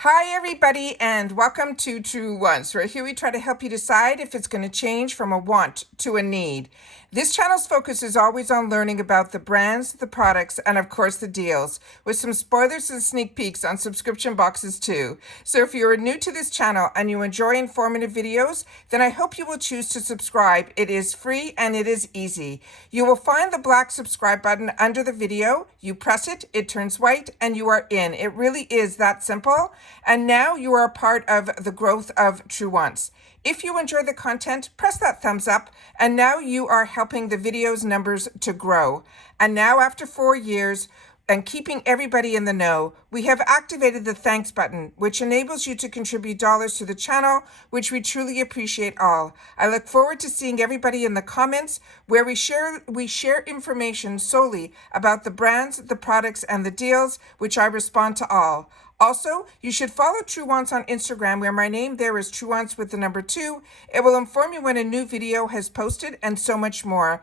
Hi, everybody, and welcome to Truewants, where here we try to help you decide if it's going to change from a want to a need. This channel's focus is always on learning about the brands, the products, and of course the deals, with some spoilers and sneak peeks on subscription boxes too. So if you are new to this channel and you enjoy informative videos, then I hope you will choose to subscribe. It is free and it is easy. You will find the black subscribe button under the video. You press it, it turns white, and you are in. It really is that simple. And now you are a part of the growth of Truewants. If you enjoy the content, press that thumbs up, and now you are helping the video's numbers to grow. And now after 4 years, and keeping everybody in the know, we have activated the thanks button, which enables you to contribute dollars to the channel, which we truly appreciate all. I look forward to seeing everybody in the comments where we share information solely about the brands, the products, and the deals, which I respond to all. Also, you should follow Truewants on Instagram, where my name there is Truewants with the number 2. It will inform you when a new video has posted, and so much more.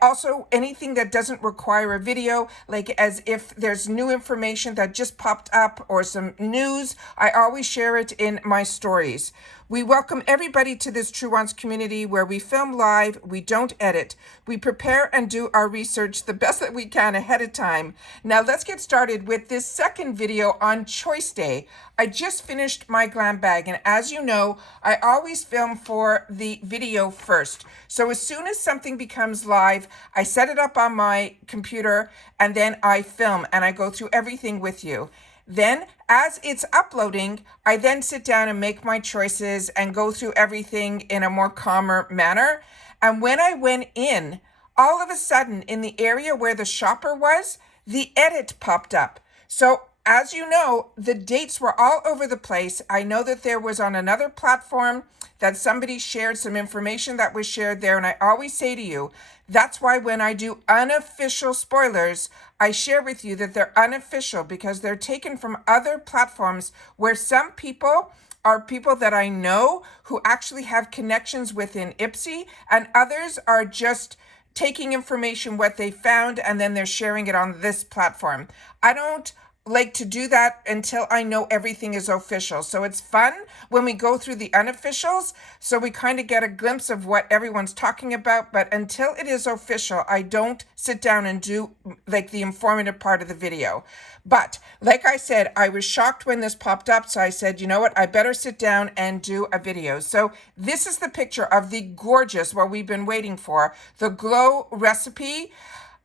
Also, anything that doesn't require a video, like as if there's new information that just popped up or some news, I always share it in my stories. We welcome everybody to this Truewants community where we film live, we don't edit. We prepare and do our research the best that we can ahead of time. Now let's get started with this second video on Choice Day. I just finished my glam bag, and as you know, I always film for the video first. So as soon as something becomes live, I set it up on my computer and then I film and I go through everything with you. Then, as it's uploading, I then sit down and make my choices and go through everything in a more calmer manner. And when I went in, all of a sudden, in the area where the shopper was, the edit popped up. So, as you know, the dates were all over the place. I know that there was on another platform that somebody shared some information that was shared there. And I always say to you, that's why when I do unofficial spoilers, I share with you that they're unofficial because they're taken from other platforms where some people are people that I know who actually have connections within Ipsy, and others are just taking information, what they found, and then they're sharing it on this platform. I don't like to do that until I know everything is official. So it's fun when we go through the unofficials, so we kind of get a glimpse of what everyone's talking about. But until it is official, I don't sit down and do like the informative part of the video. But like I said, I was shocked when this popped up. So I said, you know what, I better sit down and do a video. So this is the picture of the gorgeous, what we've been waiting for, the glow recipe.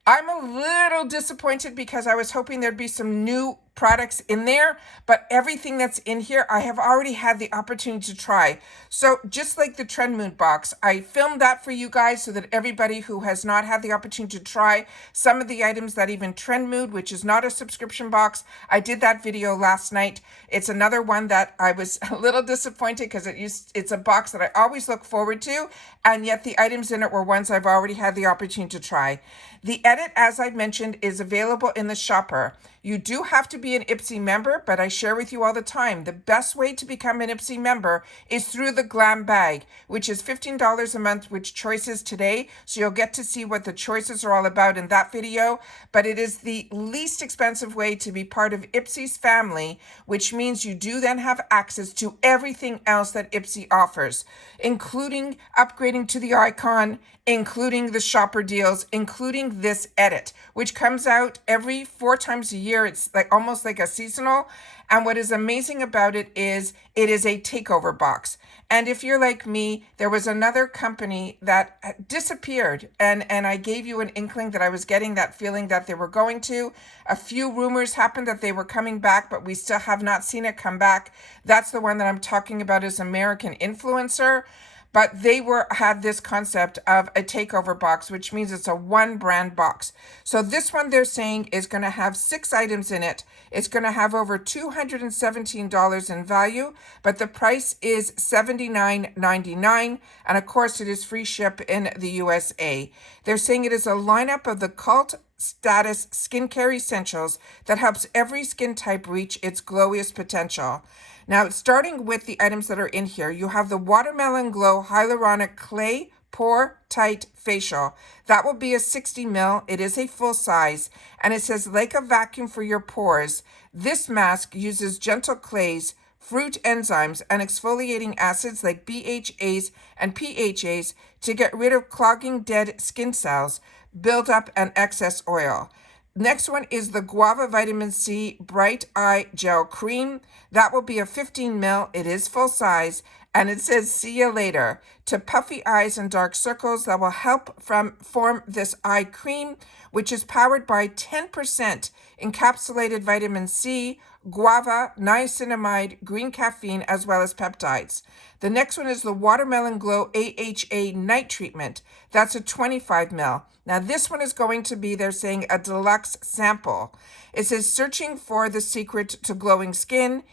I'm a little disappointed because I was hoping there'd be some new products in there, but everything that's in here, I have already had the opportunity to try. So just like the Trend Mood box, I filmed that for you guys so that everybody who has not had the opportunity to try some of the items that even Trend Mood, which is not a subscription box, I did that video last night. It's another one that I was a little disappointed because it's a box that I always look forward to, and yet the items in it were ones I've already had the opportunity to try. The edit, as I mentioned, is available in the shopper. You do have to be an Ipsy member, but I share with you all the time, the best way to become an Ipsy member is through the glam bag, which is $15 a month, which choices today. So you'll get to see what the choices are all about in that video. But it is the least expensive way to be part of Ipsy's family, which means you do then have access to everything else that Ipsy offers, including upgrading to the icon, including the shopper deals, including this edit, which comes out every 4 times a year. It's like almost like a seasonal. And what is amazing about it is a takeover box. And if you're like me, there was another company that disappeared, and I gave you an inkling that I was getting that feeling that they were going to. A few rumors happened that they were coming back, but we still have not seen it come back. That's the one that I'm talking about, is American Influencer. But they had this concept of a takeover box, which means it's a one brand box. So this one they're saying is going to have 6 items in it. It's going to have over $217 in value, but the price is $79.99. And of course, it is free ship in the USA. They're saying it is a lineup of the cult status skincare essentials that helps every skin type reach its glowiest potential. Now, starting with the items that are in here, you have the Watermelon Glow Hyaluronic Clay Pore Tight Facial. That will be a 60 ml. It is a full size, and it says, like a vacuum for your pores. This mask uses gentle clays, fruit enzymes, and exfoliating acids like BHAs and PHAs to get rid of clogging dead skin cells, buildup, and excess oil. Next one is the Guava Vitamin C Bright Eye Gel Cream. That will be a 15 ml. It is full size, and it says "See you later" to puffy eyes and dark circles. That will help form this eye cream, which is powered by 10% encapsulated vitamin C, guava, niacinamide, green caffeine, as well as peptides. The next one is the Watermelon Glow AHA Night Treatment. That's a 25 ml. Now this one is going to be, they're saying, a deluxe sample. It says searching for the secret to glowing skin.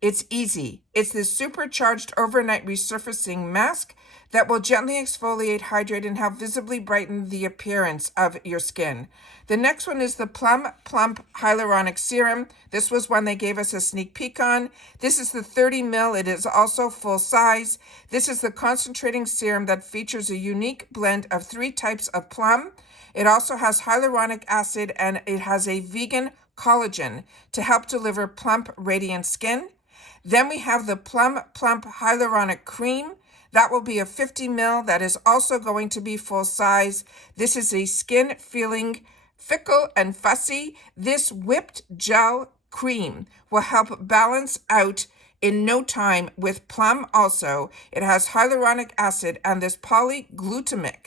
It's easy. It's this supercharged overnight resurfacing mask that will gently exfoliate, hydrate, and help visibly brighten the appearance of your skin. The next one is the Plum Plump Hyaluronic Serum. This was one they gave us a sneak peek on. This is the 30 ml. It is also full size. This is the concentrating serum that features a unique blend of 3 types of plum. It also has hyaluronic acid, and it has a vegan collagen to help deliver plump, radiant skin. Then we have the Plum Plump Hyaluronic Cream. That will be a 50 ml. That is also going to be full size. This is a skin feeling fickle and fussy. This whipped gel cream will help balance out in no time with plum also. It has hyaluronic acid and this polyglutamic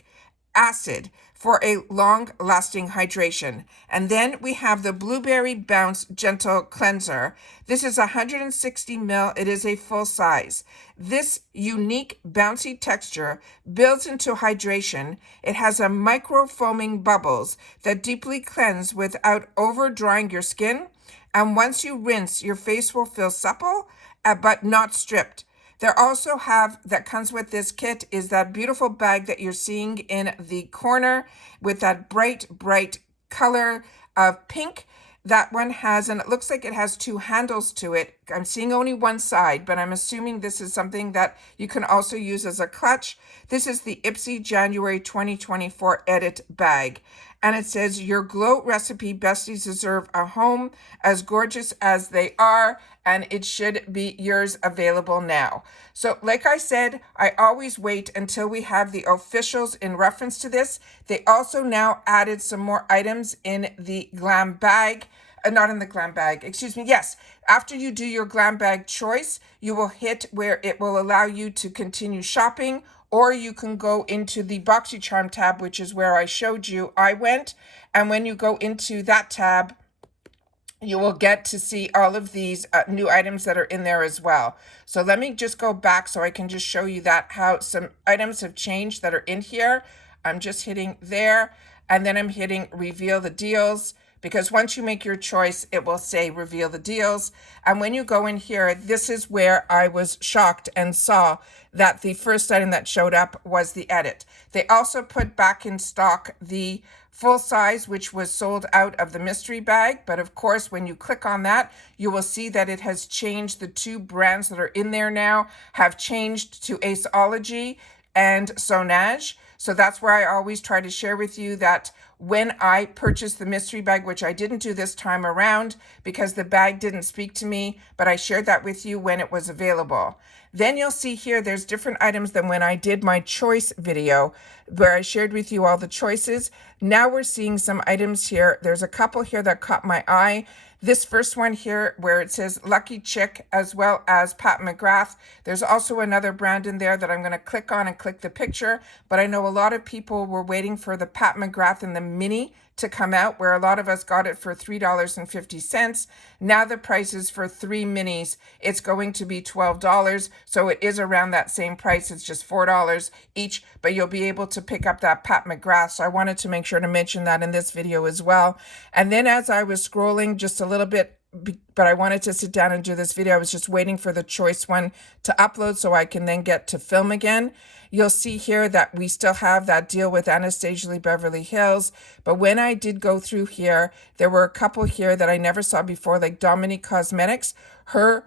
acid for a long-lasting hydration. And then we have the Blueberry Bounce Gentle Cleanser. This is 160 ml. It is a full size. This unique bouncy texture builds into hydration. It has a micro-foaming bubbles that deeply cleanse without over-drying your skin. And once you rinse, your face will feel supple, but not stripped. There also that comes with this kit is that beautiful bag that you're seeing in the corner with that bright color of pink. That one has, and it looks like it has 2 handles to it. I'm seeing only one side, but I'm assuming this is something that you can also use as a clutch. This is the Ipsy January 2024 Edit bag. And it says, your glow recipe besties deserve a home as gorgeous as they are, and it should be yours available now. So like I said, I always wait until we have the officials in reference to this. They also now added some more items in the glam bag. Not in the glam bag, excuse me. Yes, after you do your glam bag choice, you will hit where it will allow you to continue shopping, or you can go into the BoxyCharm tab, which is where I showed you I went. And when you go into that tab, you will get to see all of these new items that are in there as well. So let me just go back so I can just show you that how some items have changed that are in here. I'm just hitting there, and then I'm hitting reveal the deals, because once you make your choice, it will say reveal the deals. And when you go in here, this is where I was shocked and saw that the first item that showed up was the edit. They also put back in stock the full size, which was sold out of the mystery bag. But of course, when you click on that, you will see that it has changed. The 2 brands that are in there now have changed to Aceology and Sonage. So that's where I always try to share with you that when I purchased the mystery bag, which I didn't do this time around because the bag didn't speak to me, but I shared that with you when it was available. Then you'll see here there's different items than when I did my choice video where I shared with you all the choices. Now we're seeing some items here. There's a couple here that caught my eye. This first one here where it says Lucky Chick as well as Pat McGrath. There's also another brand in there that I'm going to click on and click the picture. But I know a lot of people were waiting for the Pat McGrath and the mini to come out, where a lot of us got it for $3.50. Now the price is for 3 minis. It's going to be $12. So it is around that same price. It's just $4 each, but you'll be able to pick up that Pat McGrath. So I wanted to make sure to mention that in this video as well. And then as I was scrolling just a little bit, but I wanted to sit down and do this video, I was just waiting for the choice one to upload so I can then get to film again. You'll see here that we still have that deal with Anastasia Lee Beverly Hills. But when I did go through here, there were a couple here that I never saw before, like Dominique Cosmetics. Her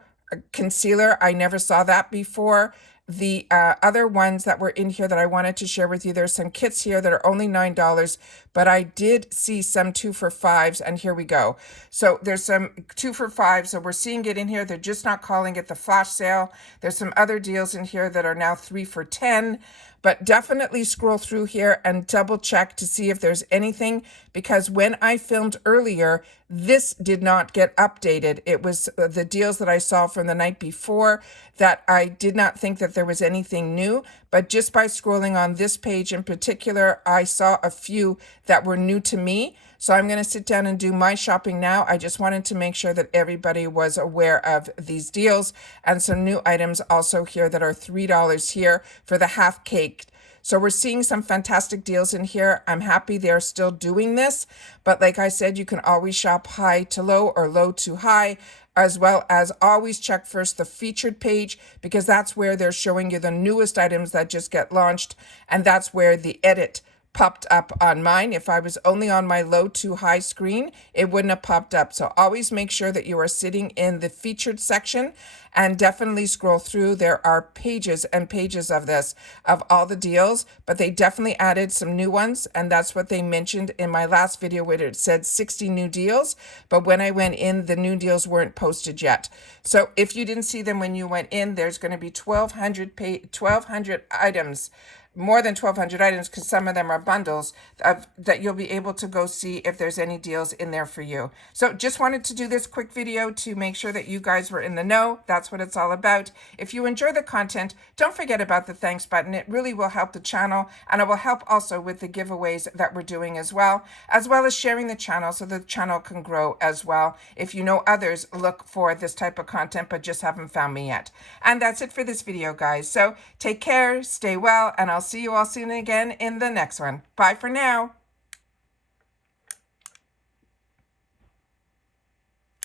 concealer, I never saw that before. the other ones that were in here that I wanted to share with you. There's some kits here that are only $9, but I did see some 2 for $5s, and here we go. So there's some 2 for $5, so we're seeing it in here. They're just not calling it the flash sale. There's some other deals in here that are now 3 for $10. But definitely scroll through here and double check to see if there's anything, because when I filmed earlier, this did not get updated. It was the deals that I saw from the night before that I did not think that there was anything new. But just by scrolling on this page in particular, I saw a few that were new to me. So I'm going to sit down and do my shopping now. I just wanted to make sure that everybody was aware of these deals, and some new items also here that are $3 here for the half cake. So we're seeing some fantastic deals in here. I'm happy they're still doing this, but like I said, you can always shop high to low or low to high, as well as always check first the featured page, because that's where they're showing you the newest items that just get launched, and that's where the edit popped up on mine. If I was only on my low to high screen, it wouldn't have popped up. So always make sure that you are sitting in the featured section, and definitely scroll through. There are pages and pages of this, of all the deals, but they definitely added some new ones, and that's what they mentioned in my last video where it said 60 new deals, but when I went in, the new deals weren't posted yet. So if you didn't see them when you went in, there's going to be 1,200 items, more than 1,200 items, because some of them are bundles that you'll be able to go see if there's any deals in there for you. So just wanted to do this quick video to make sure that you guys were in the know. That's what it's all about. If you enjoy the content, don't forget about the thanks button. It really will help the channel, and it will help also with the giveaways that we're doing as well as sharing the channel so the channel can grow as well. If you know others look for this type of content but just haven't found me yet. And that's it for this video, guys. So take care, stay well, and I'll see you all soon again in the next one. Bye for now.